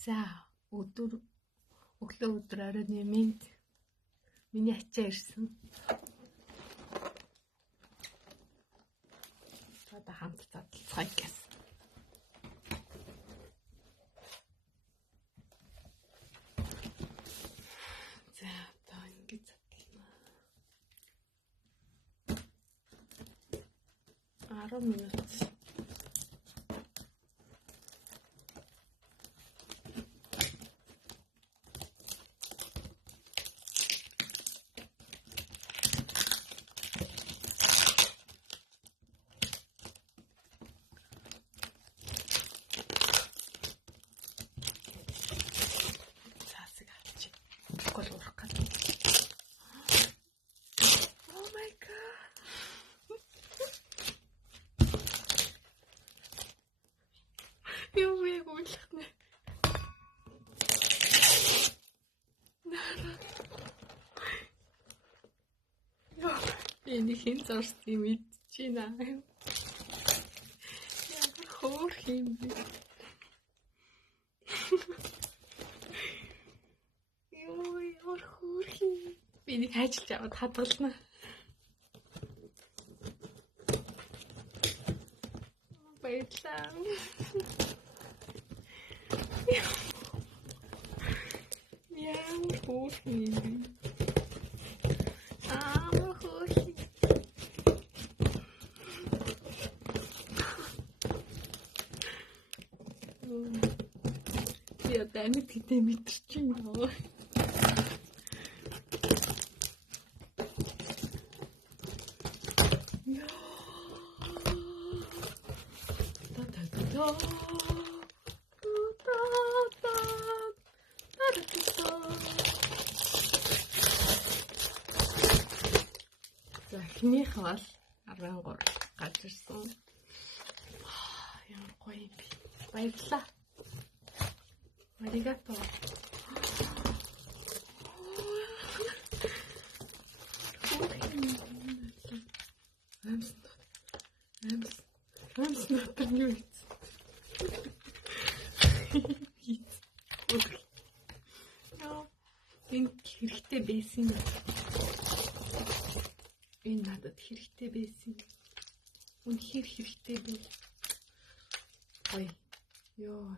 За өглөө өдөр оройн минь миний ачаа ирсэн. Одоо хамт задлцгаая гэсэн. За одоо ингэж задлана. 10 минут. Oh my god. Юу вэ гүйлхнэ. Энийг хэн зорсдгийг мэдчихэна. Ямар хөөх юм бэ? Юу ямар хөөх юм. Би энийг хайчилж аваад хадгална. Баярлалаа. Ямар хөөх юм. Я damit гэдэг мэдэрч юм аа. За эхнийх бол 13 гарч ирсэн. Ямар гоё юм бэ. Баярлалаа. Аригато. Амс натар юу хийц. Энэ хэрэгтэй байсан. Энэ надад хэрэгтэй байсан. Үнэхээр хэрэгтэй бай. Ой. Йоо.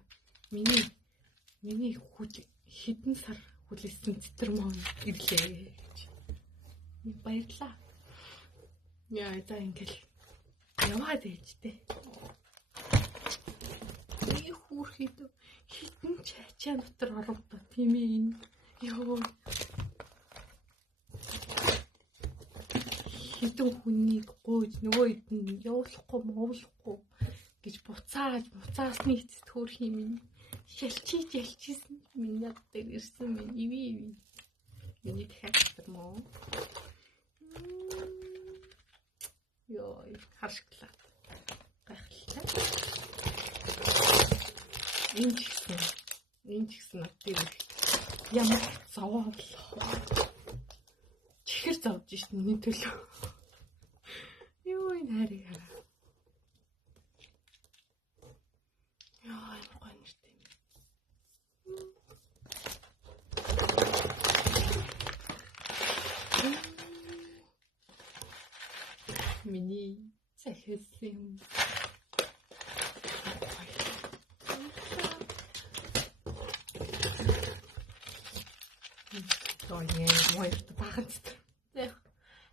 Миний хэдэн сар хүлээсэн цэтермон ирлээ. Баярлалаа. Яа, за ингээл яваад ээжтэй. Би хүүхэд хитэн чачаа дотор оруулаа тийм ээ энэ. Йоо. Хитэн хүнийг гойж нөгөө хэдэн явуулахгүй гэж буцаасны эцэст хөөх юм. Ялчижсэн минь дээр ирсэн минь иви. Миний дахиад моо. Йоо, харшглаа. Гахалтай. Энд ч гэсэн надад ямар зовоо болоо. Чихэр зовж шин миний төлөө. Юу энэ харийг хараа. Яа, ямар гоё нэртэй. Миний захиалсан. Тоо яа, моёрт багт.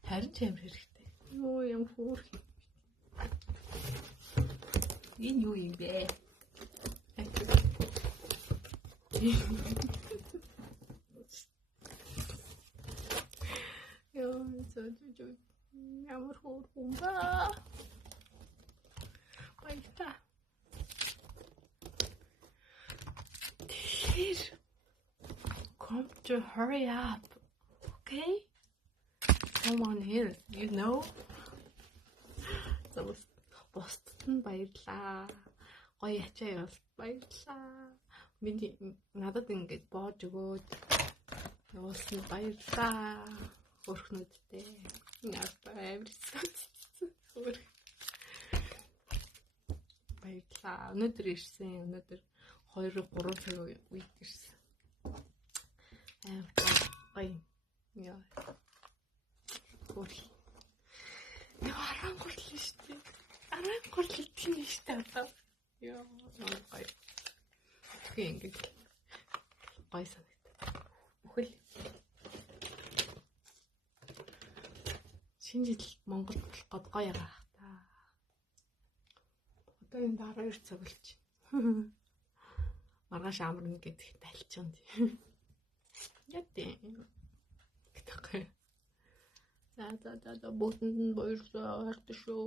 Харин ч амар хэрэгтэй. Юу юм хөөх юм. Энэ юу юм бэ? Ёо, зөө. Ямар хөөх юм бэ? Баярлалаа. Come to hurry up. Okay? Come on here, you know? Бостд нь баярлаа. Гоё ячаа явал баярлаа. Миний надад ингэж боож өгөөд явуулсан баярлаа. Өрхнүүдтэй. Баярлалаа. Баярлалаа. Өнөөдөр ирсэн. Өнөөдөр 2-3 сар үед ирсэн. Гоё. Яа. Гол. Аран гурлаа шүү дээ. Аран гурлаа тийм шүү дээ одоо. Яа, гоё. Тэг ингэж гоё санагдав. Бүхэл шинэ жил Монголд болох гээд гоё яах та. Одоо энэ 12 цаг болж байна. Маргааш амарна гэдэгт альчсан тийм. Яа тийм. Гэтэхгүй. За бүгдэнд нь баярлалаа шүү.